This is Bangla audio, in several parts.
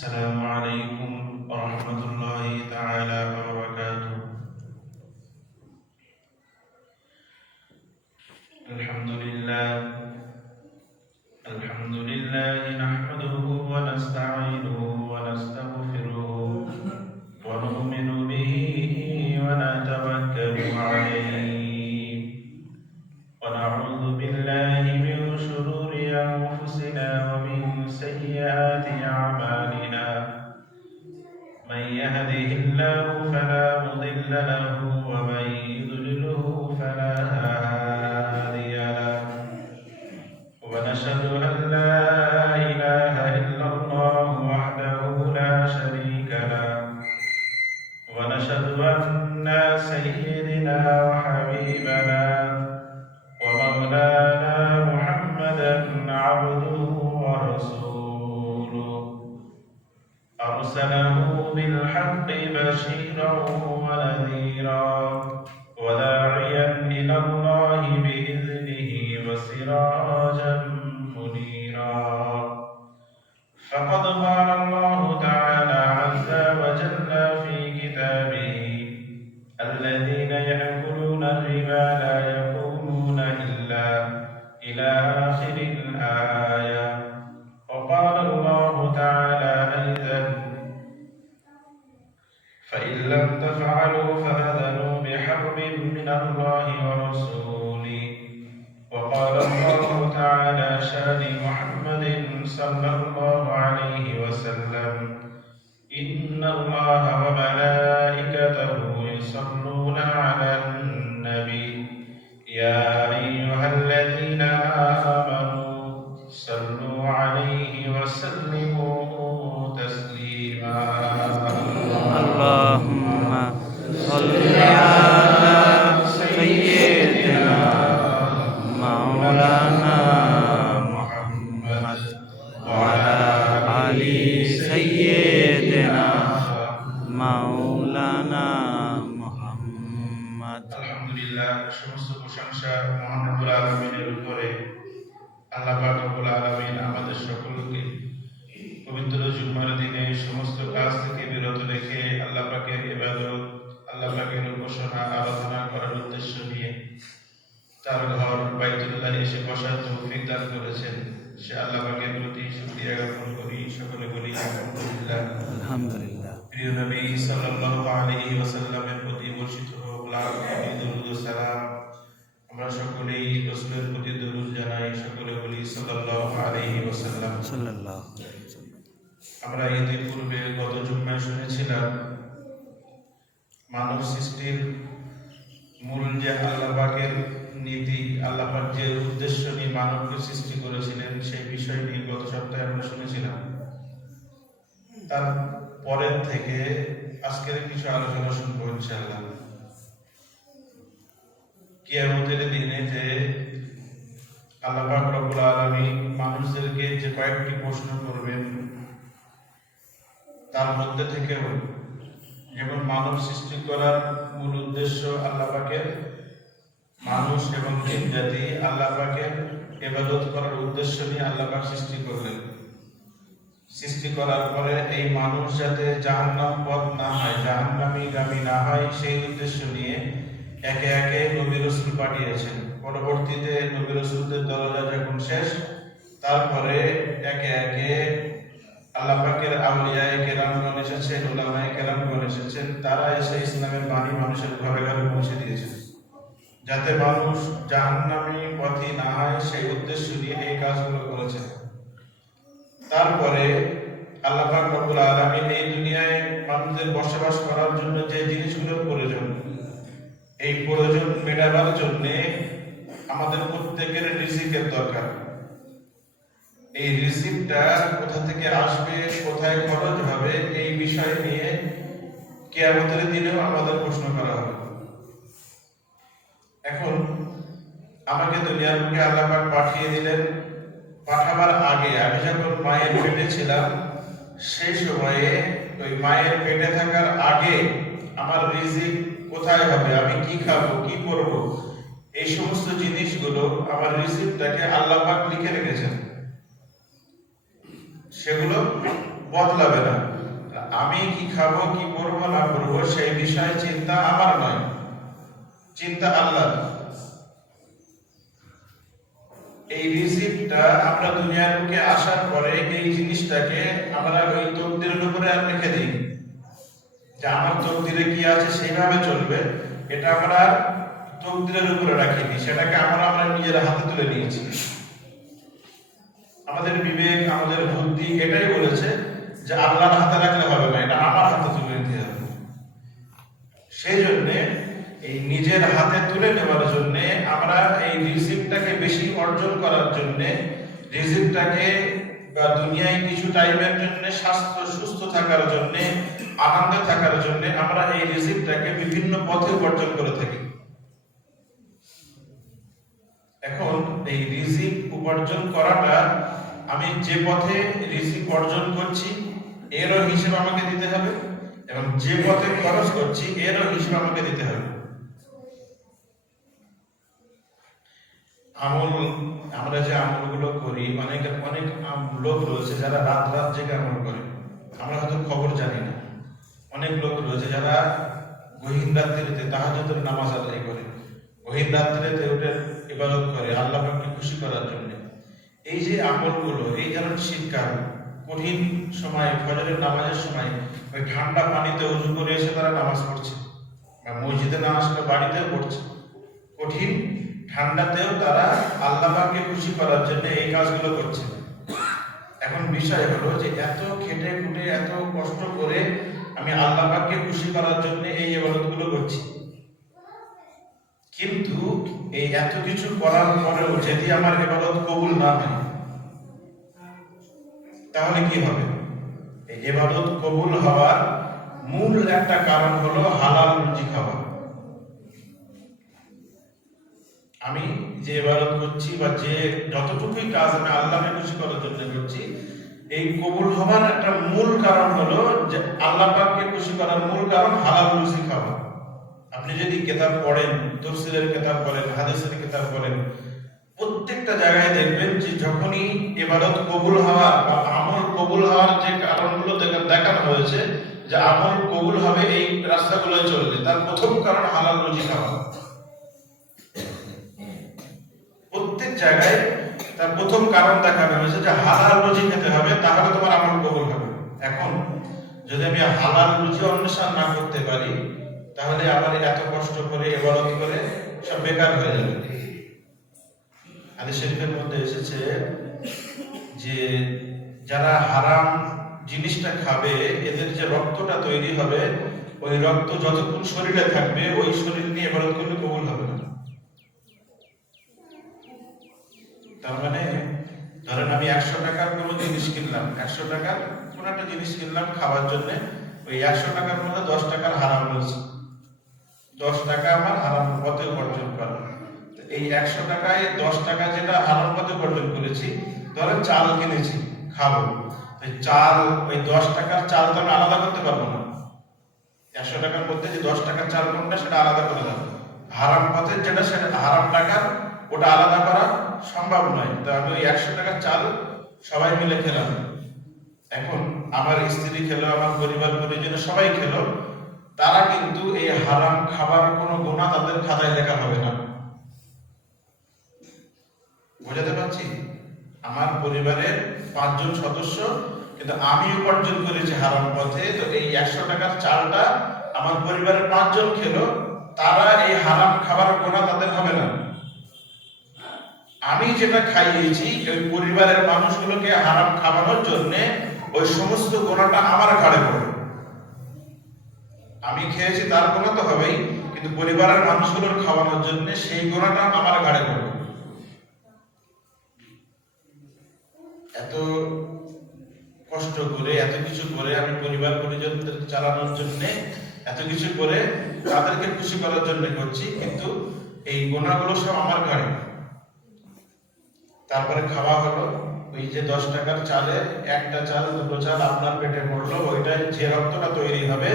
السلام عليكم ورحمة الله تعالى وبركاته. الحمد لله نحمده ونستعينه ونستغفره ونؤمن به ونتوكل عليه ونعوذ بالله من شرور أنفسنا ومن سيئات أعمالنا. من يهده الله فلا مضل له ومن يضلله فلا هادي له. ونشهد أن لا إله إلا الله وحده لا شريك له. ونشهد أن سيدنا وحبيبنا ومولانا محمدا عبده ورسوله أرسله بالحق بشيرا ونذيرا وداعيا إلى الله بإذنه وسراجا منيرا. فقد قال الله تعالى عز وجل في كتابه: الذين يأكلون الربا لا يقومون إلا إلى آخر الآية. وقال الله تعالى أيضا: فإن لم تفعلوا فأذنوا بحرب من الله ورسوله. وقال الله تعالى شان محمد صلى الله عليه وسلم: إن الله وملائكته يصلون على النبي يا أيها الذين آمنوا صلوا عليه وسلموا تسليما. اللهم صل على سيدنا مولانا محمد وعلى آل سيدنا مولانا محمد. আলহামদুলিল্লাহ, সমস্ত প্রশংসা মহান রব্বুল আলামিনের উপরে। আল্লাহ পাক রব্বুল আলামিন আমাদের সকলকে পবিত্র জুম্মার দিনে সমস্ত কাজ থেকে বিরত রেখে আল্লাহ পাকের ইবাদত, আল্লাহ পাকের উপাসনা আরাধনা করার উদ্দেশ্য নিয়ে তার ঘর বাইতুল্লাহ এসে বসার তৌফিক দান করেছেন। সে আল্লাহ পাকের প্রতি শুকরিয়া জ্ঞাপন করি। সকলে বলি আলহামদুলিল্লাহ। আলহামদুলিল্লাহ। প্রিয় নবী সাল্লাল্লাহু আলাইহি ওয়াসাল্লামের প্রতি বর্ষিত হোক লাখ কোটি দরুদ ও সালাম। আমরা সকলেই রাসূলের প্রতি দরুদ জানাই। সকলে বলি সাল্লাল্লাহু আলাইহি ওয়াসাল্লাম। সাল্লাল্লাহু আলাইহি ওয়াসাল্লাম। আমরা ঈদের পূর্বে গত জুম্মায় শুনেছিলাম মানব সৃষ্টির মূল যে আল্লাহ পাকের নীতি, আল্লাহ পাক যে উদ্দেশ্য নিয়ে মানবকে সৃষ্টি করেছিলেন সেই বিষয় নিয়ে গত সপ্তাহে আমরা শুনেছিলাম। তার পরের থেকে আজকের কিছু আলোচনা শুনবো ইনশাআল্লাহ। কিয়ামতের দিনে যে আল্লাহ পাক রব্বুল আলামিন মানুষদেরকে যে কয়েকটি প্রশ্ন করবেন, তার মধ্যে থেকেও যেমন মানব সৃষ্টি করার মূল উদ্দেশ্য আল্লাহ পাকের মানুষ এবং জিন জাতি আল্লাহ পাকের ইবাদত করার উদ্দেশ্য নিয়ে আল্লাহ পাক সৃষ্টি করলেন। সৃষ্টি করার পরে এই মানুষ যাতে জাহান্নাম পথ না হয়, জাহান্নামীগামী না হয়, সেই উদ্দেশ্য নিয়ে একে একে নবী রাসূল পাঠিয়েছেন। পরবর্তীতে নবী রাসূলদের দরজা যখন শেষ, তারপরে একে একে আল্লাহ পাকের আউলিয়ায়ে কেরামগণ এসেছেন, উলামায়ে কেরামগণ এসেছেন। তারা এসে ইসলামের বাণী মানুষের ঘরে ঘরে পৌঁছে দিয়েছেন, যাতে মানুষ জাহান্নামী পথে না হয়, সেই উদ্দেশ্য নিয়ে এই কাজগুলো করেছেন। তারপরে আল্লাহ পাক রব্বুল আলামিন এই দুনিয়ায় মানুষদের বসবাস করার জন্য যে জিনিসগুলোর প্রয়োজন, এই প্রয়োজন মেটাবার জন্য আমাদের প্রত্যেকের রিজিকের দরকার। এই রিজিকটা কোথা থেকে আসবে, কোথায় খরচ হবে, এই বিষয় নিয়ে কিয়ামতের দিনেও আমাদের প্রশ্ন করা হবে। এখন আমাকে দুনিয়ার বুকে আল্লাহ পাক পাঠিয়ে দিলেন। পাঠাবার আগে আমি যখন মায়ের পেটে ছিলাম, সেই সময়ে ওই মায়ের পেটে থাকার আগে আমার রিজিক কোথায় হবে, আমি কি খাবো, কি করব, এই সমস্ত জিনিসগুলো আমার রিজিকটাকে আল্লাহ পাক লিখে রেখেছেন। সেগুলো বদলাবে না। আমি কি খাবো, কি করবো না করবো, সেই বিষয়ে চিন্তা আমার নয়, চিন্তা আল্লাহর। এই রিজিকটা আমরা দুনিয়ার বুকে আসার পরে এই জিনিসটাকে আমরা ওই তকদিরের উপরে আর রেখে দিই যে আমার তকদিরে কি আছে সেইভাবে চলবে, এটা আমরা তকদিরের উপরে রাখিনি, সেটাকে আমরা নিজের হাতে তুলে নিয়েছি। আমাদের বিবেক, আমাদের বুদ্ধি এটাই বলেছে যে আল্লাহর হাতে রাখলে হবে না, এটা আমার হাতে তুলে নিতে হবে। সেই জন্যে এই নিজের হাতে তুলে নেওয়ার জন্য আমরা এই রিজিকটাকে বেশি অর্জন করার জন্য, রিজিকটাকে বা দুনিয়ায় কিছু টাইমের জন্য স্বাস্থ্য সুস্থ থাকার জন্য, আনন্দে থাকার জন্য আমরা এই রিজিকটাকে বিভিন্ন পথে উপার্জন করে থাকি। এখন এই রিজিক উপার্জন করাটা আমি যে পথে রিজিক অর্জন করছি এরও হিসেব আমাকে দিতে হবে, এবং যে পথে খরচ করছি এরও হিসেব আমাকে দিতে হবে। আমল, আমরা যে আমলগুলো করি, অনেক লোক রয়েছে যারা রাত রাত জেগে আমল করে, আমরা হয়তো খবর জানি না। অনেক লোক রয়েছে যারা গহীন রাত্রিতে তাহাজ্জুদের নামাজ আদায় করে, গহীন রাত্রিতে উঠে ইবাদত করে আল্লাহ পাককে খুশি করার জন্য। এই যে আমলগুলো, এই যেমন শীতকাল কঠিন সময়, ফজরের নামাজের সময় ওই ঠান্ডা পানিতে উজু করে এসে তারা নামাজ পড়ছে, বা মসজিদে না আসলে বাড়িতেও পড়ছে, কঠিন ঠান্ডাতেও তারা আল্লাহ পাককে খুশি করার জন্য এই কাজগুলো করছে। এখন বিষয় হলো যে এত খেটে খুটে এত কষ্ট করে আমি আল্লাহ পাককে খুশি করার জন্য এই ইবাদতগুলো করছি, কিন্তু এই এত কিছু করার পরেও যদি আমার ইবাদত কবুল না হয় তাহলে কি হবে? এই ইবাদত কবুল হওয়ার মূল একটা কারণ হলো হালাল রুজি খাওয়া। আমি যে ইবাদত করছি বা যে যতটুকুই কাজ আমি আল্লাহকে খুশি করার জন্য করছি, এই কবুল হওয়ার একটা মূল কারণ হলো যে আল্লাহ পাককে খুশি করার মূল কারণ হালাল রুজি খাওয়া। আপনি যদি কিতাব পড়েন, তাফসীরের কিতাব পড়েন, হাদিসের কিতাব পড়েন, প্রত্যেকটা জায়গায় দেখবেন যে যখনই ইবাদত কবুল হওয়ার বা আমল কবুল হওয়ার যে কারণগুলো দেখানো হয়েছে যে আমল কবুল হবে এই রাস্তাগুলো চললে, তার প্রথম কারণ হালাল রুজি খাওয়া। প্রত্যেক জায়গায় তার প্রথম কারণ দেখানো হয়েছে যে হালাল রুজি খেতে হবে, তাহলে তোমার আমল কবুল হবে। এখন যদি আমি হালাল রুজি অন্বেষণ না করতে পারি তাহলে আমার এত কষ্ট করে ইবাদত করে সব বেকার হয়ে যাবে। হাদিস শরীফের মধ্যে এসেছে যে যারা হারাম জিনিসটা খাবে এদের যে রক্তটা তৈরি হবে, ওই রক্ত যতক্ষণ শরীরে থাকবে ওই শরীর নিয়ে ইবাদত করলে কবুল হবে না। তার মানে ধরেন আমি 100 টাকার কোনো জিনিস কিনলাম, 100 টাকার কোন একটা জিনিস কিনলাম খাওয়ার জন্য, ওই 100 টাকার মধ্যে 10 টাকার হারাম রয়েছে, 10 টাকা আমার হারাম পথে উপার্জন করা। এই 100 টাকায় 10 টাকা যেটা হারাম পথে উপার্জন করেছি, ধরেন চাল কিনেছি খাবো, চাল ওই 10 টাকার চাল তো আমি আলাদা করতে পারবো না। 100 টাকার মধ্যে যে 10 টাকার চাল কোনটা সেটা আলাদা করে দেবো, হারাম পথে যেটা সেটা হারাম টাকার ওটা আলাদা করা সম্ভব নয়। তো আমি ওই 100 টাকার চাল সবাই মিলে খেলাম, এখন আমার স্ত্রী খেলো, আমার পরিবার পরিজন সবাই খেলো, তারা কিন্তু এই হারাম খাবার কোনো গুনাহ তাদের খাতায় লেখা হবে না। বোঝাতে পারছি? আমার পরিবারের 5 জন সদস্য, কিন্তু আমি উপার্জন করেছি হারাম পথে, তো এই 100 টাকার চালটা আমার পরিবারের 5 জন খেলো, তারা এই হারাম খাবার গুনাহ তাদের হবে না। আমি যেটা খাইয়েছি ওই পরিবারের মানুষগুলোকে হারাম খাওয়ানোর জন্য ওই সমস্ত গুনাহটা আমার ঘাড়ে পড়ে। আমি খেয়েছি তার গুনাহ তো হবেই, কিন্তু পরিবারের মানুষগুলোর খাওয়ানোর জন্য সেই গুনাহটা আমার ঘাড়ে পড়ে। এত কষ্ট করে এত কিছু করে আমি পরিবার পরিজনদের চালানোর জন্য এত কিছু করে তাদেরকে খুশি করার জন্য করছি, কিন্তু এই গুনাহগুলো সব আমার ঘাড়ে। তারপরে খাওয়া হলো, ওই যে 10 টাকার চালে একটা চাল দুটো চাল আপনার পেটে পড়লো, ওইটা যে রক্তটা তৈরি হবে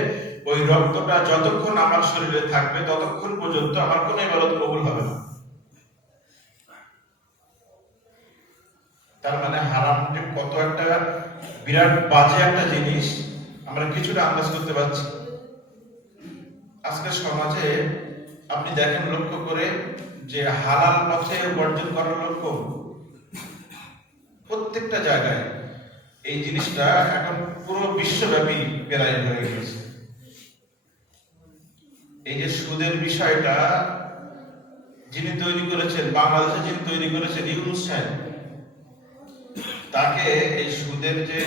ওই রক্তটা যতক্ষণ আমার শরীরে থাকবে ততক্ষণ পর্যন্ত আমার কোনো ইবাদত কবুল হবে না। তার মানে হারামটি কত একটা বিরাট বাজে একটা জিনিস, আমরা কিছুটা আন্দাজ করতে পারছি। আজকের সমাজে আপনি দেখেন, লক্ষ্য করে, যে হালাল পথে উপার্জন করার লক্ষ্য প্রত্যেকটা জায়গায় এই জিনিসটা এখন পুরো বিশ্বব্যাপী প্রায় হয়ে গেছে। এই যে সুদের বিষয়টা যিনি তৈরি করেছেন, বাংলাদেশে যিনি তৈরি করেছেন ইউনূস সাহেব, তাকে এই সুদের যে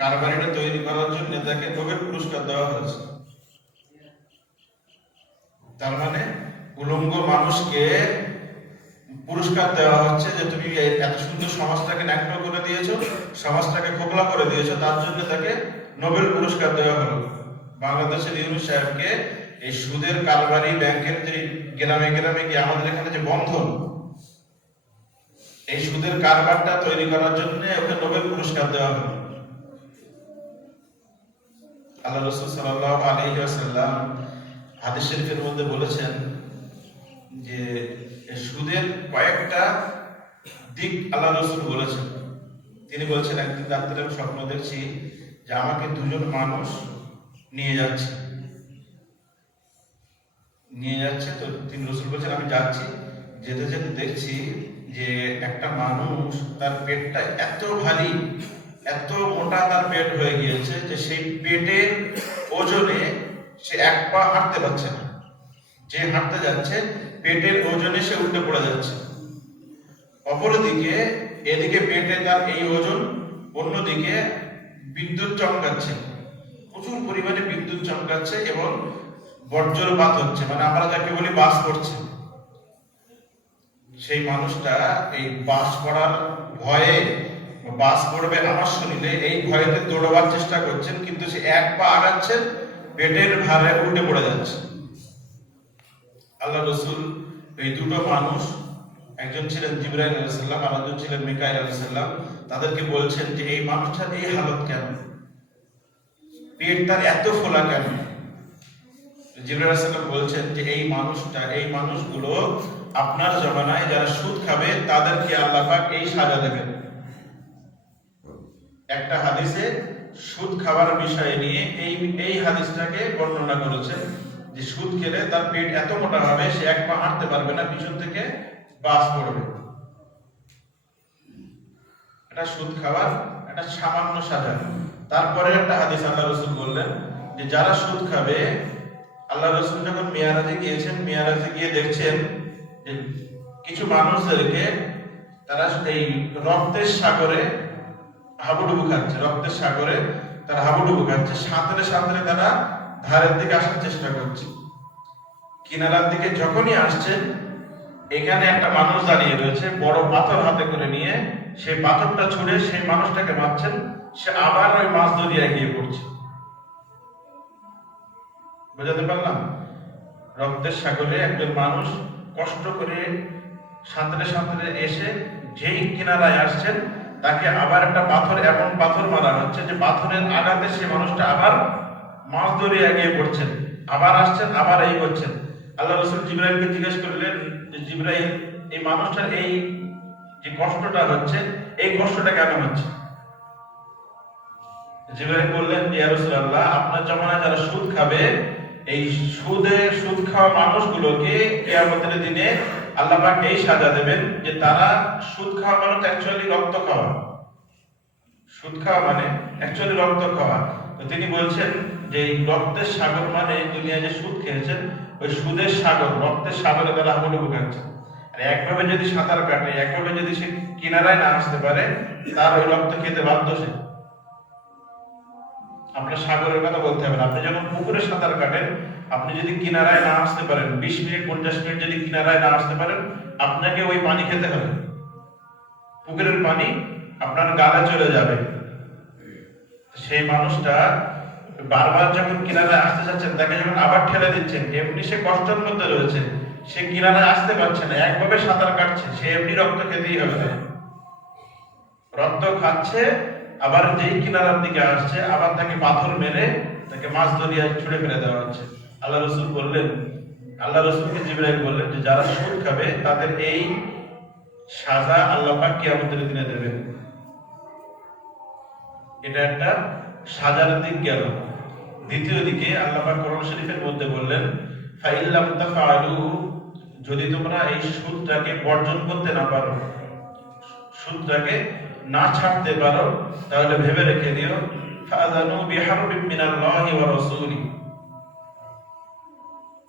কারবারিটা তৈরি করার জন্য তাকে নোবেল পুরস্কার দেওয়া হয়েছে। তার মানে উলঙ্গ মানুষকে পুরস্কার দেওয়া হচ্ছে যে তুমি এত সুন্দর সমাজটাকে ন্যাক্ত করে দিয়েছো, সমাজটাকে খোকলা করে দিয়েছো, তার জন্য তাকে নোবেল পুরস্কার দেওয়া হলো। বাংলাদেশের ইউনূস সাহেবকে এই সুদের কারবারি, ব্যাংকের যে গ্রামে গ্রামে গিয়ে আমাদের এখানে যে বন্ধন, এই সুদের কারবারটা তৈরি করার জন্য ওকে নোবেল পুরস্কার দেওয়া হলো। আল্লাহ রাসূল সাল্লাল্লাহু আলাইহি ওয়াসাল্লাম হাদিস শরীফের মধ্যে বলেছেন যে সুদের কয়েকটা দিক আল্লাহ রাসূল বলেছেন। তিনি বলেছেন, একদিন রাত্রে আমি স্বপ্ন দেখছি যে আমাকে দুজন মানুষ নিয়ে যাচ্ছে। তো তিনি রাসূল বলেছেন, আমি যাচ্ছি, যেতে যেতে দেখছি যে একটা মানুষ, তার পেটটা এত ভারী, এত মোটা তার পেট হয়ে গিয়েছে যে সেই পেটের ওজনে সে এক পা হাঁটতে পারছে না। যে হাঁটতে যাচ্ছে পেটের ওজনে সে উল্টে পড়ে যাচ্ছে। অপরদিকে এদিকে পেটে তার এই ওজন, অন্যদিকে বিদ্যুৎ চমকাচ্ছে, প্রচুর পরিমাণে বিদ্যুৎ চমকাচ্ছে এবং বজ্রপাত হচ্ছে, মানে আমরা যাকে বলি বাস পড়ছে। সেই মানুষটা এই বাস পড়ার ভয়ে, বাস পড়বে আমার শরীরে, এই ভয়েতে দৌড়াবার চেষ্টা করছেন, কিন্তু সে এক পা আগাচ্ছেন, পেটের ভারে উল্টে পড়ে যাচ্ছে। আল্লাহ রাসূল এই দুটো মানুষ, একজন ছিলেন জিবরাইল আলাইহিস সালাম, আর একজন ছিলেন মিকাইল আলাইহিস সালাম, তাদেরকে বলছেন যে এই মানুষটার এই হালত কেন, পেট তার এত ফোলা কেন? জিবরাইল আলাইহিস সালাম বলছেন যে এই মানুষটা, এই মানুষগুলো আপনার জমানায় যারা সুদ খাবে তাদেরকে আল্লাহ পাক এই সাজা দেবেন। একটা হাদিসে সুদ খাওয়ার বিষয় নিয়ে এই হাদিসটাকে বর্ণনা করেছেন যে সুদ খেলে তার পেট এত মোটা হবে সে এক পা হাঁটতে পারবে না, পিছন থেকে বাস পড়বে। এটা সুদ খাওয়ার একটা সামান্য সাজা। তারপরে একটা হাদিস আল্লাহ রাসূল বললেন যে যারা সুদ খাবে, আল্লাহ রাসূল যখন মিয়ারাজে গিয়েছেন, মিয়ারাজে গিয়ে দেখছেন যে কিছু মানুষদেরকে তারা এই রক্তের সাগরে হাবুডুবু খাচ্ছে, রক্তের সাগরে তারা হাবুডুবু খাচ্ছে। সাঁতরে সাঁতরে তারা ধারের দিকে আসার চেষ্টা করছে। কিনারার দিকে যখনই আসছেন, এখানে একটা মানুষ দাঁড়িয়ে রয়েছে, বড় পাথর হাতে করে নিয়ে সেই পাথরটা ছুঁড়ে সেই মানুষটাকে মারছেন। সে আবার ওই মাছ দরিয়ায় গিয়ে পড়ছে। বোঝাতে পারলাম? রক্তের সাগরে একজন মানুষ কষ্ট করে সাঁতরে সাঁতরে এসে যেই কিনারায় আসছেন, তাকে আবার একটা পাথর, এমন পাথর মারা হচ্ছে যে পাথরের আঘাতে সে মানুষটা আবার মাছ দরিয়ায় গিয়ে পড়ছেন, আবার আসছেন, আবার এই করছেন। আল্লাহ রাসূল জিবরাইলকে জিজ্ঞেস করলেন যে জিবরাইল, এই মানুষটার এই যে কষ্টটা হচ্ছে, এই কষ্টটা কেন হচ্ছে? জিবরাইল বললেন, ইয়া রাসূলুল্লাহ, আপনার জামানায় যারা সুদ খাবে, এই সুদ খাওয়া মানুষগুলোকে কিয়ামতের দিনে আল্লাহ পাক এই সাজা দেবেন যে তারা সুদ খাওয়া মানে অ্যাকচুয়ালি রক্ত খাওয়া। সুদ খাওয়া মানে অ্যাকচুয়ালি রক্ত খাওয়া। তো তিনি বলছেন যে এই রক্তের সাগর মানে দুনিয়ায় যে সুদ খেয়েছেন, ওই সুদের সাগর, রক্তের সাগরে তারা হাবুডুবু খাচ্ছে। আর একভাবে যদি সাঁতার কাটে, একভাবে যদি সে কিনারায় না আসতে পারে, তার ওই রক্ত খেতে বাধ্য সে। আপনার সাগরের কথা বলতে হবে না। আপনি যখন পুকুরে সাঁতার কাটেন, আপনি যদি কিনারায় না আসতে পারেন, 20 মিনিট 50 মিনিট যদি কিনারায় না আসতে পারেন, আপনাকে ওই পানি খেতে হবে। পুকুরের পানি আপনার গালে চলে যাবে। সেই মানুষটা বারবার যখন কিনারায় আসতে চাচ্ছেন, তাকে যখন আবার ঠেলে দিচ্ছেন, এমনি সে কষ্টের মধ্যে রয়েছে, সে কিনারায় আসতে পারছে না, একভাবে সাঁতার কাটছে, সে এমনি রক্ত খেতেই হবে। রক্ত খাচ্ছে, আবার যেই কিনারার দিকে আসছে, আবার তাকে পাথর মেরে তাকে মাছ দরিয়ায় ছুড়ে ফেলে দেওয়া হচ্ছে। আল্লাহ রাসূল বললেন, আল্লাহ রাসূলকে জিবরাইল বললেন যে যারা সুদ খাবে তাদের এই সাজা আল্লাহ পাক কিয়ামতের দিনে দেবেন। এটা একটা সাজার দিক গেল। দ্বিতীয় দিকে আল্লাহ পাক কোরআন শরীফের মধ্যে বললেন, ফাইল্লাম তাফআলু, যদি তোমরা এই সুদটাকে বর্জন করতে না পারো, সুদটাকে না ছাড়তে পারো, তাহলে ভেবে রেখে দিও, ফাযানু বিহারবিন মিনাল্লাহি ওয়া রাসূলি,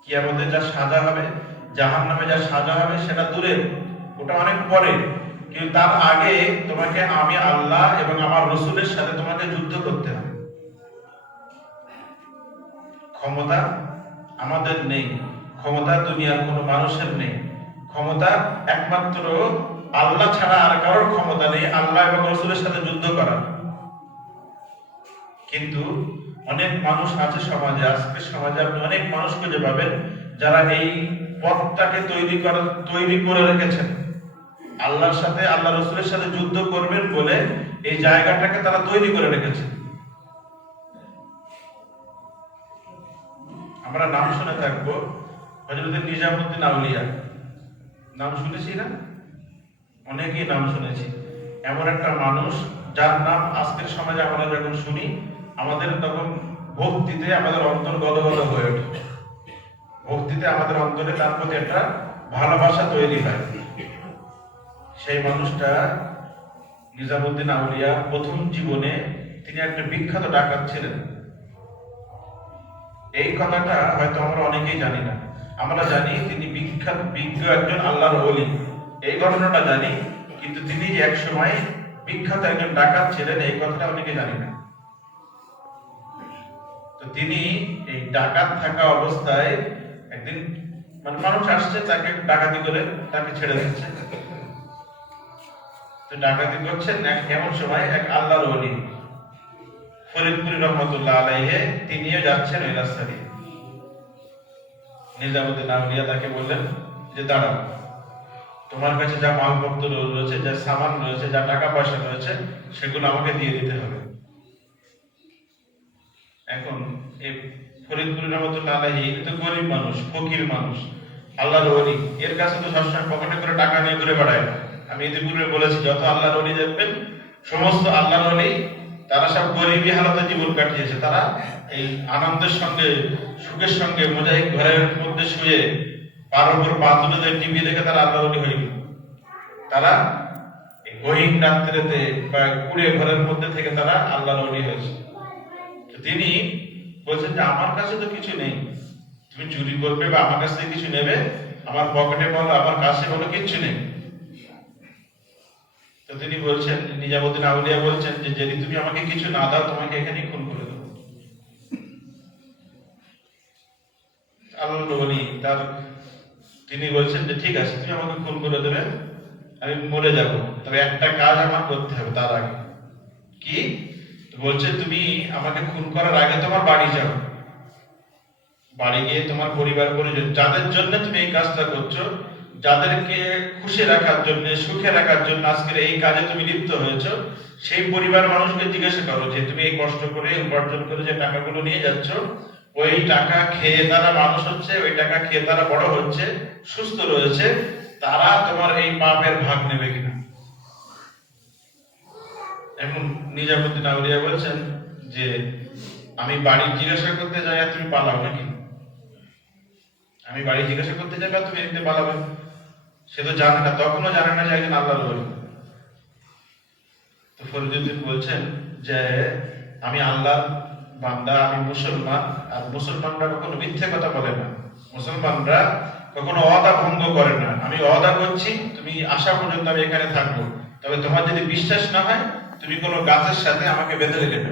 কিয়ামতে যা সাজা হবে, জাহান্নামে যা সাজা হবে সেটা দূরে, ওটা অনেক পরে, কিন্তু তার আগে তোমাকে আমি আল্লাহ এবং আমার রাসূলের সাথে তোমাকে যুদ্ধ করতে হবে। ক্ষমতা আমাদের নেই, ক্ষমতা দুনিয়ার কোনো মানুষের নেই, ক্ষমতা একমাত্র আল্লাহ ছাড়া আর কারোর ক্ষমতা নেই আল্লাহ এবং রাসূলের সাথে যুদ্ধ করার। কিন্তু অনেক মানুষ আছে সমাজে, আজকের সমাজে আপনি অনেক মানুষ খুঁজে পাবেন যারা এই পথটাকে তৈরি করে রেখেছেন, আল্লাহর সাথে আল্লাহ রাসূলের সাথে যুদ্ধ করবেন বলে এই জায়গাটাকে তারা তৈরি করে রেখেছে। আমরা নাম শুনে থাকবো হযরত নিজামুদ্দিন আউলিয়া, নাম শুনেছি না? অনেকেই নাম শুনেছি। এমন একটা মানুষ যার নাম আজকের সমাজে আমরা যখন শুনি আমাদের তখন ভক্তিতে আমাদের অন্তর গদগদ হয়ে ওঠে, ভক্তিতে আমাদের অন্তরে তার প্রতি একটা ভালোবাসা তৈরি হয়। সেই মানুষটা নিজামুদ্দিন আউলিয়া প্রথম জীবনে তিনি একটা বিখ্যাত ডাকাত ছিলেন। এই কথাটা হয়তো আমরা অনেকেই জানি না। আমরা জানি তিনি বিখ্যাত বিজ্ঞ একজন আল্লাহর ওলি, এই ঘটনাটা জানি, কিন্তু তিনি যে এক সময় বিখ্যাত একজন ডাকাত ছিলেন এই কথাটা অনেকে জানি না। তো তিনি এই ডাকাত থাকা অবস্থায় একদিন মানুষ আসছে তাকে ডাকাতি করে তাকে ছেড়ে দিচ্ছে। তো ডাকাতি করছেন এমন সময় এক আল্লাহর ওলি ফরিদপুরি রহমতুল্লাহ আলাইহে তিনিও যাচ্ছেন ওই রাস্তা দিয়ে। নিজামুদ্দিন আউলিয়া তাকে বললেন যে দাঁড়াও, তোমার কাছে যা মালপত্র রয়েছে, যা সামান রয়েছে, যা টাকা পয়সা রয়েছে সেগুলো আমাকে দিয়ে দিতে হবে। এখন এই ফরিদপুরি রহমতুল্লাহ আলাইহি তো গরিব মানুষ, ফকির মানুষ, আল্লাহর ওলি, এর কাছে তো সবসময় পকেটে করে টাকা নিয়ে ঘুরে বেড়ায় না। আমি ইতিপূর্বে বলেছি যত আল্লাহর ওলি দেখবেন সমস্ত আল্লাহর ওলি তারা সব গরিবী হালতে জীবন কাটিয়েছে। তারা এই আনন্দের সঙ্গে সুখের সঙ্গে মোজাহিদ ঘরের মধ্যে শুয়ে পার উপর পা তুলে টিভি দেখে তারা আল্লাহর ওলি হয়নি। তারা এই গহীন রাত্রিতে বা কুড়ে ঘরের মধ্যে থেকে তারা আল্লাহর ওলি হয়েছে। তিনি বলছেন যে আমার কাছে তো কিছু নেই, তুমি চুরি করবে বা আমার কাছ থেকে কিছু নেবে, আমার পকেটে বলো আমার কাছে বলো কিচ্ছু নেই। তো তিনি বলছেন, নিজামুদ্দিন আউলিয়া বলছেন যে যদি তুমি আমাকে কিছু না দাও তোমাকে এখানেই খুন করে দেবো। আল্লাহর ওলি তার তিনি বলছেন যে ঠিক আছে তুমি আমাকে খুন করে দেবে, আমি মরে যাব, তবে একটা কাজ আমার করতে হবে তার আগে। কি? বলছে তুমি আমাকে খুন করার আগে তোমার বাড়ি যাও, বাড়ি গিয়ে তোমার পরিবার পরিজন যাদের জন্য তুমি এই কাজটা করছো, যাদেরকে খুশি রাখার জন্য সুখে রাখার জন্য আজকের এই কাজে তুমি লিপ্ত হয়েছো, সেই পরিবার মানুষকে জিজ্ঞাসা করো যে তুমি এই কষ্ট করে উপার্জন করে যে টাকাগুলো নিয়ে যাচ্ছ, ওই টাকা খেয়ে তারা মানুষ হচ্ছে, ওই টাকা খেয়ে তারা বড় হচ্ছে, সুস্থ রয়েছে, তারা তোমার এই পাপের ভাগ নেবে কিনা। এখন নিজামুদ্দিন আউলিয়া বলছেন যে আমি বাড়ি জিজ্ঞাসা করতে যাই আর তুমি পালাও নাকি? আমি বাড়ি জিজ্ঞাসা করতে যাই বা তুমি এমনি পালাবে? সে তো জানে না, তখনও জানে না যে একজন আল্লাহর ওলি। তো ফরিদুদ্দিন বলছেন যে আমি আল্লাহর বান্দা, আমি মুসলমান, আর মুসলমানরা কখনো মিথ্যে কথা বলে না, মুসলমানরা কখনো ওয়াদা ভঙ্গ করে না। আমি ওয়াদা করছি তুমি আসা পর্যন্ত আমি এখানে থাকবো, তবে তোমার যদি বিশ্বাস না হয় তুমি কোনো গাছের সাথে আমাকে বেঁধে রেখে দেবে।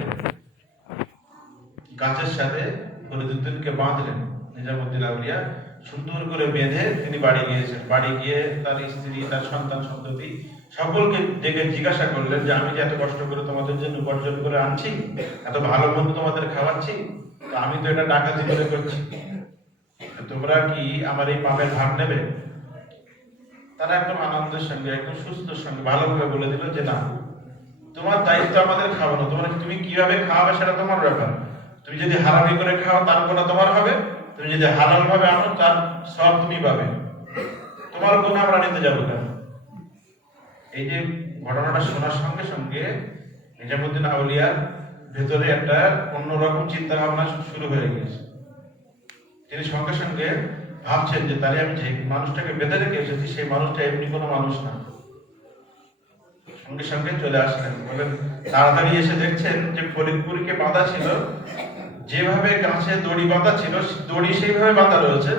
গাছের সাথে ফরিদুদ্দিনকে বাঁধলেন নিজামুদ্দিন আউলিয়া, সুন্দর করে বেঁধে তিনি বাড়ি গিয়েছেন। বাড়ি গিয়ে তার স্ত্রী, তার সন্তান সন্ততি সকলকে ডেকে জিজ্ঞাসা করলেন যে আমি যে এত কষ্ট করে তোমাদের জন্য উপার্জন করে আনছি, এত ভালো মন্দ তোমাদের খাওয়াচ্ছি, তো আমি তো এটা ডাকাতি করে করছি, তোমরা কি আমার এই পাপের ভাগ নেবে? তারা একদম আনন্দের সঙ্গে একদম সুস্থর সঙ্গে ভালোভাবে বলে দিল যে না, তোমার দায়িত্ব আমাদের খাওয়ানো, তুমি কিভাবে খাওয়াবে সেটা তোমার ব্যাপার। তুমি যদি হারামি করে খাও তার গুনাহ তোমার হবে, তুমি যদি হালাল ভাবে আনো তার সব তুমি পাবে, তোমার গুনাহ আমরা নিতে যাবো কেন? এই যে ঘটনাটা শোনার সঙ্গে সঙ্গে নিজামুদ্দিন আউলিয়া ভেতরে একটা অন্যরকম চিন্তা ভাবনা শুরু হয়ে গেছে। তিনি সঙ্গে সঙ্গে ভাবছেন যে তাহলে আমি যে মানুষটাকে বেঁধে রেখে এসেছি সেই মানুষটা এমনি কোনো মানুষ না। সঙ্গে সঙ্গে চলে আসলেন, বলেন তাড়াতাড়ি এসে দেখছেন যে ফরিদপুরকে বাঁধা ছিল, যেভাবে গাছে দড়ি বাঁধা ছিল দড়ি সেইভাবে বাঁধা রয়েছে,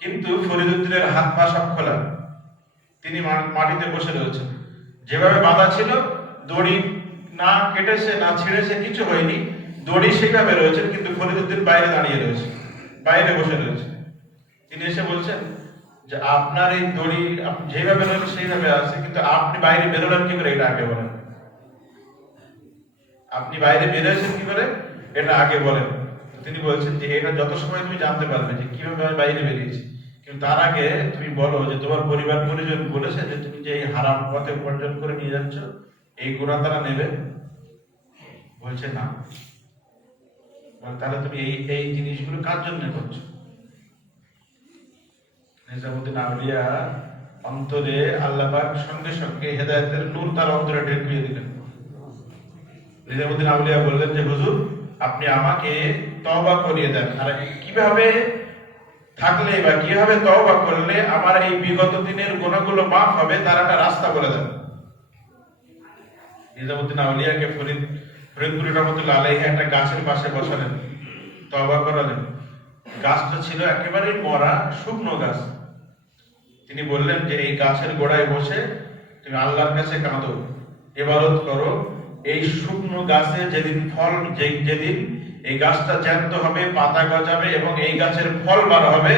কিন্তু ফরিদুদ্দিনের হাত পা সব খোলা। তিনি মাটিতে বসে রয়েছেন, যেভাবে বাঁধা ছিল দড়ি না কেটেছে না ছিঁড়েছে, কিছু হয়নি, দড়ি সেইভাবে রয়েছে, কিন্তু ফরিদুদ্দিন বাইরে দাঁড়িয়ে রয়েছে, বাইরে বসে রয়েছে। তিনি এসে বলছেন যে আপনার এই দড়ি যেভাবে রয়েছে সেইভাবে আছে, কিন্তু আপনি বাইরে বেরোলেন কি করে, এটা আগে বলেন। আপনি বাইরে বেরিয়েছেন কি করে, এটা আগে বলেন। তিনি বলছেন যে এটা যত সময় তুমি জানতে পারবে যে কিভাবে আমি বাইরে বেরিয়েছি, কিন্তু তার আগে তুমি বলো যে তোমার পরিবার পরিজন বলেছে যে তুমি যে এই হারাম পথে উপার্জন করে নিয়ে যাচ্ছ এই গুণা তারা নেবে? বলছে না। তাহলে তুমি এই এই জিনিসগুলো কার জন্য করছো? নিজামুদ্দিন আউলিয়া অন্তরে আল্লাহ পাক সঙ্গে সঙ্গে হেদায়েতের নূর তার অন্তরে ঢেকিয়ে দিলেন। নিজামুদ্দিন আউলিয়া বললেন যে হুজুর আপনি আমাকে তওবা করিয়ে দেন, আর কিভাবে থাকলে বা কিভাবে তওবা করলে আমার এই বিগত দিনের গুনাহগুলো মাফ হবে তার একটা রাস্তা বলে দেন। নিজামুদ্দিন আউলিয়াকে ফরিদপুরি রহমতুল্লাহ আলাইহি একটা গাছের পাশে বসালেন, তওবা করালেন। গাছটা ছিল একেবারে মরা শুকনো গাছ। তিনি বললেন যে এই গাছের গোড়ায় বসে তুমি আল্লাহর কাছে কাঁদো, ইবাদত করো। এই শুকনো গাছে যেদিন ফল যেদিন এই গাছটা জ্যান্ত হবে, পাতা গজাবে এবং এই গাছের ফল বার হবে,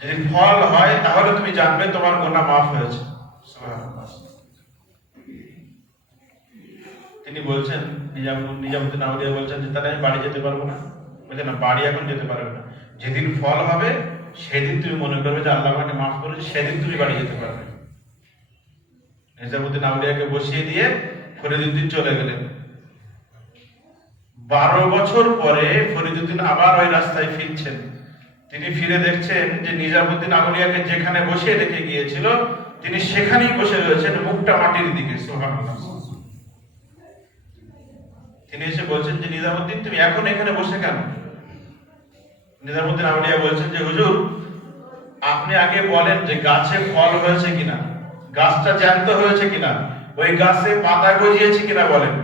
যদি ফল হয় তাহলে তুমি জানবে তোমার গুনাহ মাফ হয়েছে। সুবহানাল্লাহ। তিনি বলছেন নিজামুদ্দিন আউলিয়া বলছেন যে তাহলে আমি বাড়ি যেতে পারবো না? বলছে না, বাড়ি এখন যেতে পারবে না, যেদিন ফল হবে সেদিন তুমি মনে করবে যে আল্লাহ আমাকে মাফ করেছে, সেদিন তুমি বাড়ি যেতে পারবে। নিজামুদ্দিন আউলিয়াকে বসিয়ে দিয়ে ফরিদুদ্দিন চলে গেলেন। 12 বছর পরে ফরিদুদ্দিন আবার ওই রাস্তায় ফিরছেন। তিনি ফিরে দেখছেন যে নিজামুদ্দিন আউলিয়াকে যেখানে বসিয়ে রেখে গিয়েছিল তিনি সেখানেই বসে রয়েছেন, মুখটা মাটির দিকে। সুবহানাল্লাহ। তিনি এসে বলছেন যে নিজামুদ্দিন তুমি এখন এখানে বসে কেন? নিজামুদ্দিন আউলিয়া বলছেন যে হুজুর আপনি আগে বলেন যে গাছে ফল হয়েছে কিনা, গাছটা জ্যান্ত হয়েছে কিনা, ওই গাছে পাতা গজিয়েছে কিনা বলেন।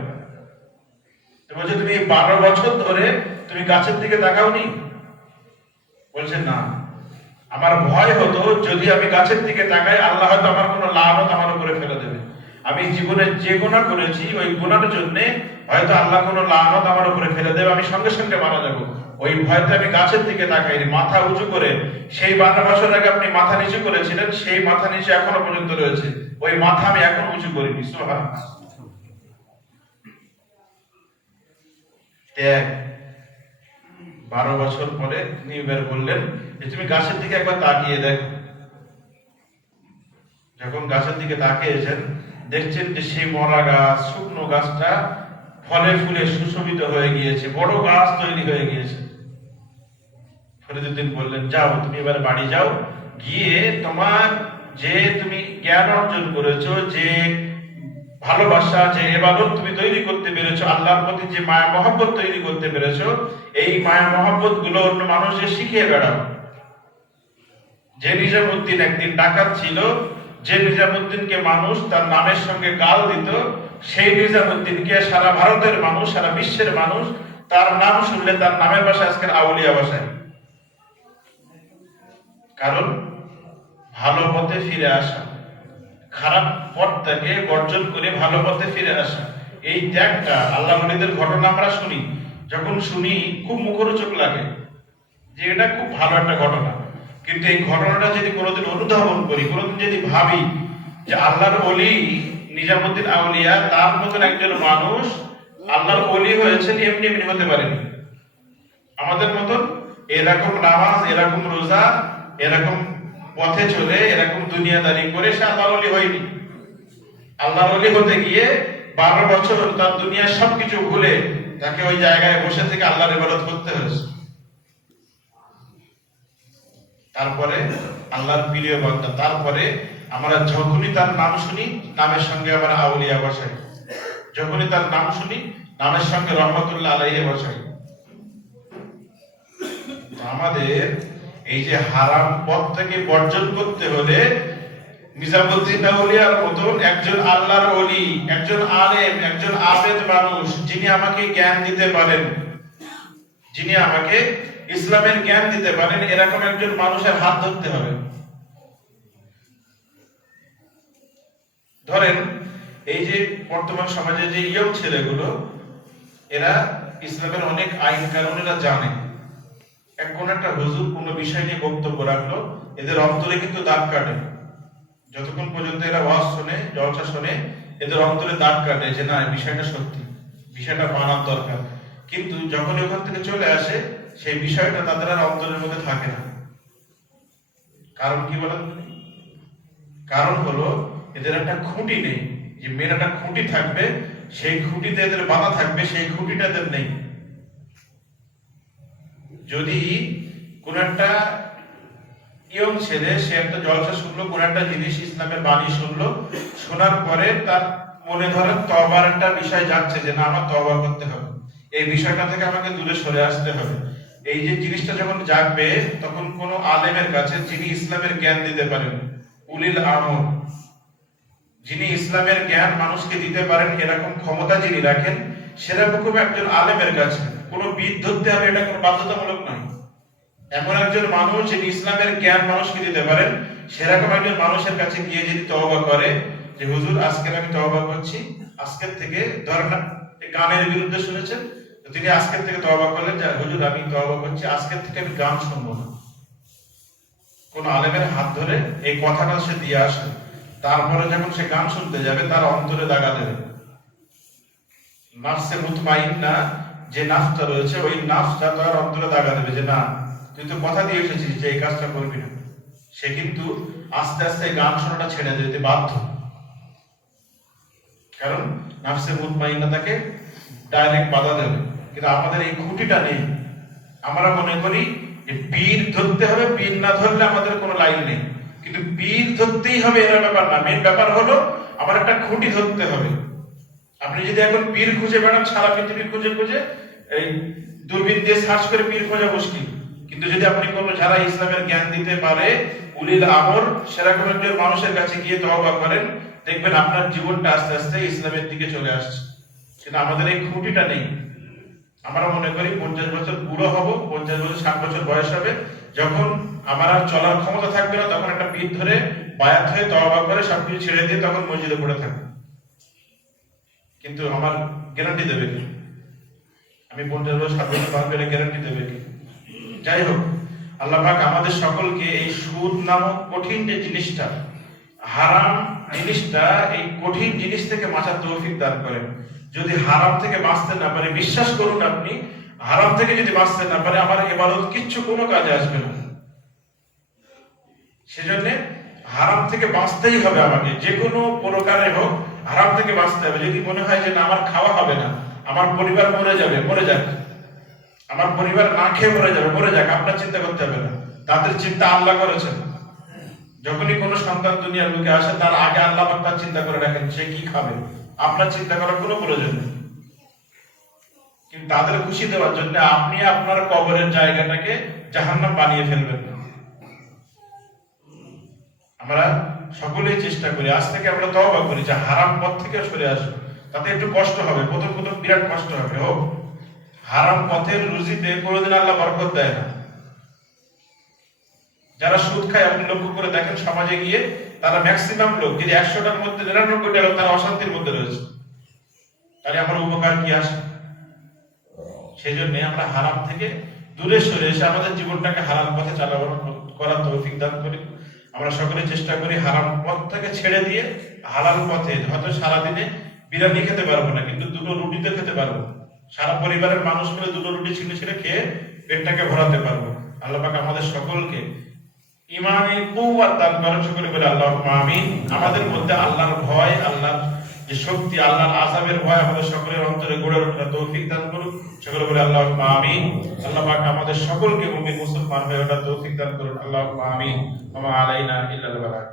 বলছে তুমি 12 বছর ধরে তুমি গাছের দিকে তাকাওনি? বলছে না, আমার ভয় হতো যদি আমি গাছের দিকে তাকাই আল্লাহ হয়তো আমার কোনো লানত আমার উপরে ফেলে দেবে। আমি জীবনে যে গুনাহ করেছি ওই গুনাহের জন্য হয়তো আল্লাহ কোনো লানত আমার উপরে ফেলে দেবে, আমি সঙ্গে সঙ্গে মারা যাব। ওই ভয়তে আমি গাছের দিকে তাকাইনি, মাথা উঁচু করে। সেই 12 বছর আগে আপনি মাথা নিচু করেছিলেন, সেই মাথা নিচু এখনো পর্যন্ত রয়েছে, ওই মাথা আমি এখন উঁচু করিনি। সুবহানাল্লাহ। 12 বছর পরে তিনি এবার বললেন যে তুমি গাছের দিকে একবার তাকিয়ে দেখো। যখন গাছের দিকে তাকিয়েছেন দেখছেন যে সেই মরা গাছ, শুকনো গাছটা ফলে ফুলে সুশোভিত হয়ে গিয়েছে, বড় গাছ তৈরি হয়ে গিয়েছে। ফরিদুদ্দিন বললেন যাও তুমি এবার বাড়ি যাও, গিয়ে তোমার যে তুমি জ্ঞান অর্জন করেছো, যে ভালোবাসা, যে ইবাদত তুমি তৈরি করতে পেরেছো, আল্লাহর প্রতি যে মায়া মহব্বত তৈরি করতে পেরেছো, এই মায়া মহব্বত গুলো অন্য মানুষকে শিখিয়ে বেড়াও। যে নিজামুদ্দিন একদিন ডাকাত ছিল, যে নিজামুদ্দিনকে মানুষ তার নামের সঙ্গে গাল দিত, সেই নিজামুদ্দিনকে সারা ভারতের মানুষ, সারা বিশ্বের মানুষ তার নাম শুনলে তার নামের ভাষা আজকের আউলিয়া ভাষায়। কারণ ভালো পথে ফিরে আসা, খারাপ পথটাকে বর্জন করে ভালো পথে ফিরে আসা, এই ত্যাগটা আল্লাহ ওলিদের ঘটনা আমরা শুনি, যখন শুনি খুব মুখরোচক লাগে যে এটা খুব ভালো একটা ঘটনা। কিন্তু এই ঘটনাটা যদি কোনোদিন অনুধাবন করি, কোনোদিন যদি ভাবি যে আল্লাহর ওলি নিজামুদ্দিন আউলিয়া তার মতন একজন মানুষ আল্লাহর ওলি হয়েছেন, এমনি এমনি হতে পারেনি। আমাদের মতন এরকম নামাজ, এরকম রোজা, এরকম পথে চলে, এরকম দুনিয়াদারি করে সে আল্লাহর ওলি হয়নি। আল্লাহর ওলি হতে গিয়ে 12 বছর তার দুনিয়ার সবকিছু ভুলে তাকে ওই জায়গায় বসে থেকে আল্লাহর ইবাদত করতে হয়েছে। তারপরে আল্লাহর প্রিয় বান্দা, তারপরে আমরা যখনই তার নাম শুনি নামের সঙ্গে আমরা আউলিয়া বসাই, যখনই তার নাম শুনি নামের সঙ্গে রহমতুল্লাহ আলাইহি বসাই। আমাদের এই যে হারাম পথ থেকে বর্জন করতে হলে নিজামুদ্দিন আউলিয়ার মতন একজন আল্লাহর ওলি, একজন আলেম, একজন আবেদ মানুষ, যিনি আমাকে জ্ঞান দিতে পারেন, যিনি আমাকে ইসলামের জ্ঞান দিতে পারেন, এরকম একজন মানুষের হাত ধরতে হবে। ধরেন এই যে বর্তমান সমাজে যে ইয়ং ছেলেগুলো, এরা ইসলামের অনেক আইন কানুন এরা জানে। কোন একটা হুজুর কোন বিষয় নিয়ে বক্তব্য রাখলো, এদের অন্তরে কিন্তু দাগ কাটে। যতক্ষণ পর্যন্ত এরা ওয়াজ শোনে, জলসা শোনে, এদের অন্তরে দাগ কাটে যে না, এই বিষয়টা সত্যি, বিষয়টা মানার দরকার। কিন্তু যখন ওখান থেকে চলে আসে, সেই বিষয়টা তাদের আর অন্তরের মধ্যে থাকে না। কারণ কি বলেন? কারণ হলো এদের একটা খুঁটি নেই। যে মেন একটা খুঁটি থাকবে, সেই খুঁটিতে এদের বাধা থাকবে, সেই খুঁটিটা এদের নেই। যদি কোন একটা ইয়ং ছেলে, সে একটা জলসা শুনলো, কোন একটা জিনিস ইসলামের বাণী শুনলো, শোনার পরে তার মনে ধরেন তওবার একটা বিষয় যাচ্ছে যে না, আমার তওবা করতে হবে, এই বিষয়টা থেকে আমাকে দূরে সরে আসতে হবে। এই যে জিনিসটা যখন জাগবে, তখন কোন আলেমের কাছে, যিনি ইসলামের জ্ঞান দিতে পারেন, উলিল আমর, যিনি ইসলামের জ্ঞান মানুষকে দিতে পারেন, এরকম ক্ষমতা যিনি রাখেন, সেরকম একজন আলেমের কাছে কোনো বিদ ধরতে হবে, এটা কোনো বাধ্যতামূলক নয়। এমন একজন মানুষ যিনি ইসলামের জ্ঞান মানুষকে দিতে পারেন, সেরকম একজন মানুষের কাছে গিয়ে যদি তওবা করে যে হুজুর আজকে আমি তওবা করছি, আজকের থেকে, ধরেন গানের বিরুদ্ধে শুনেছেন, তিনি আজকের থেকে তওবা করলেন যে হুজুর আমি তওবা করছি, আজকের থেকে আমি গান শুনবো না। কোন আলেমের হাত ধরে এই কথাটা সে দিয়ে আসে, তারপরে যখন সে গান শুনতে যাবে, তার অন্তরে দাগা দেবে। নাফসে মুতমাইন্না যে নাফসটা রয়েছে, ওই নাফসটা তার অন্তরে দাগা দেবে যে না, তুই তো কথা দিয়ে এসেছিস যে এই কাজটা করবি না। সে কিন্তু আস্তে আস্তে গান শোনাটা ছেড়ে দিতে বাধ্য, কারণ নাফসে মুতমাইন্না তাকে ডাইরেক্ট বাধা দেবে। কিন্তু আমাদের এই খুঁটিটা নেই। আমরা মনে করি যে পীর ধরতে হবে, পীর না ধরলে আমাদের কোনো লাইন নেই। কিন্তু পীর ধরতেই হবে এর ব্যাপার না। মেন ব্যাপার হলো আমার একটা খুঁটি ধরতে হবে। আপনি যদি এখন পীর খুঁজে বেড়ান, সারা পৃথিবী খুঁজে খুঁজে, এই দূরবীন দিয়ে সার্চ করে পীর খোঁজা মুশকিল। কিন্তু যদি আপনি কোনো যারা ইসলামের জ্ঞান দিতে পারে, উলিল আমর, সেরকম একজন মানুষের কাছে গিয়ে তওবা করেন, দেখবেন আপনার জীবনটা আস্তে আস্তে ইসলামের দিকে চলে আসছে। কিন্তু আমাদের এই খুঁটিটা নেই। আমরা মনে করি 50 বছর বুড়ো হব, 50 বছর 60 বছর বয়স হবে, যখন আমার আর চলার ক্ষমতা থাকবে না, তখন একটা পীর ধরে বায়াত হয়ে তওবা করে সবকিছু ছেড়ে দিয়ে তখন মসজিদে পড়ে থাকবে। কিন্তু আমার গ্যারান্টি দেবে কি? আমি 50 বছর 60 বছর বাঁচবো, এটা গ্যারান্টি দেবে কি? যাই হোক, আল্লাহ পাক আমাদের সকলকে এই সুদ নামক কঠিন যে জিনিসটা, হারাম জিনিসটা, এই কঠিন জিনিস থেকে বাঁচার তৌফিক দান করেন। যদি হারাম থেকে বাঁচতে না পারে, বিশ্বাস করুন আপনি, হারাম থেকে যদি বাঁচতে না পারে, আমার ইবাদত কিচ্ছু কোনো কাজে আসবে না। সেজন্য হারাম থেকে বাঁচতেই হবে আমাকে, যে কোনো প্রকারে হোক হারাম থেকে বাঁচতে হবে। যদি মনে হয় যে না, আমার খাওয়া হবে না, আমার পরিবার মরে যাবে, মরে যাক, আমার পরিবার না খেয়ে মরে যাবে, মরে যাক, আপনার চিন্তা করতে হবে না। তাদের চিন্তা আল্লাহ করেছেন। যখনই কোনো সন্তান দুনিয়ার বুকে আসে, তার আগে আল্লাহ পাক তার চিন্তা করে রাখেন সে কি খাবে। আপনার চিন্তা করার কোনো প্রয়োজন নেই। কিন্তু তাদের খুশি দেওয়ার জন্য আপনি আপনার কবরের জায়গাটাকে জাহান্নাম বানিয়ে ফেলবেন। আমরা সকলেই চেষ্টা করি, আজ থেকে আমরা তওবা করি যে হারাম পথ থেকে সরে আসবো। তাতে একটু কষ্ট হবে, প্রথম প্রথম বিরাট কষ্ট হবে। হোক, হারাম পথের রুজিতে কোনোদিন আল্লাহ বরকত দেয় না। যারা সুদ খায়, আপনি লক্ষ্য করে দেখেন সমাজে গিয়ে, তারা ম্যাক্সিমাম লোক, যদি 100টার মধ্যে 99টা লোক তারা অশান্তির মধ্যে রয়েছে। তাহলে আমার উপকার কি আসে? সেই জন্য আমরা হারাম থেকে দূরে সরে এসে আমাদের জীবনটাকে হালাল পথে চালানো করার তৌফিক দান করি। আমরা সকলে চেষ্টা করি হারাম পথটাকে ছেড়ে দিয়ে হালাল পথে, হয়তো সারাদিনে বিরিয়ানি খেতে পারবো না, কিন্তু দুটো রুটিতে খেতে পারবো। সারা পরিবারের মানুষ মিলে দুটো রুটি ছিঁড়ে ছিঁড়ে খেয়ে পেটটাকে ভরাতে পারবো। আল্লাহ পাক আমাদের সকলকে ইমানি কুওয়াত দান করেন, সকলে বলে আল্লাহুম্মা আমিন। আমাদের মধ্যে আল্লাহর ভয়, আল্লাহর যে শক্তি, আল্লাহর আযাবের ভয় আমাদের সকলের অন্তরে গড়ে ওঠার তৌফিক দান করুন, সকলে বলে আল্লাহুম্মা আমিন। আল্লাহ পাক আমাদের সকলকে মুমিন মুসলমান হয়ে ওঠার তৌফিক দান করুন, আল্লাহুম্মা আমিন। ওয়া মা আলাইনা ইল্লাল বালাগ।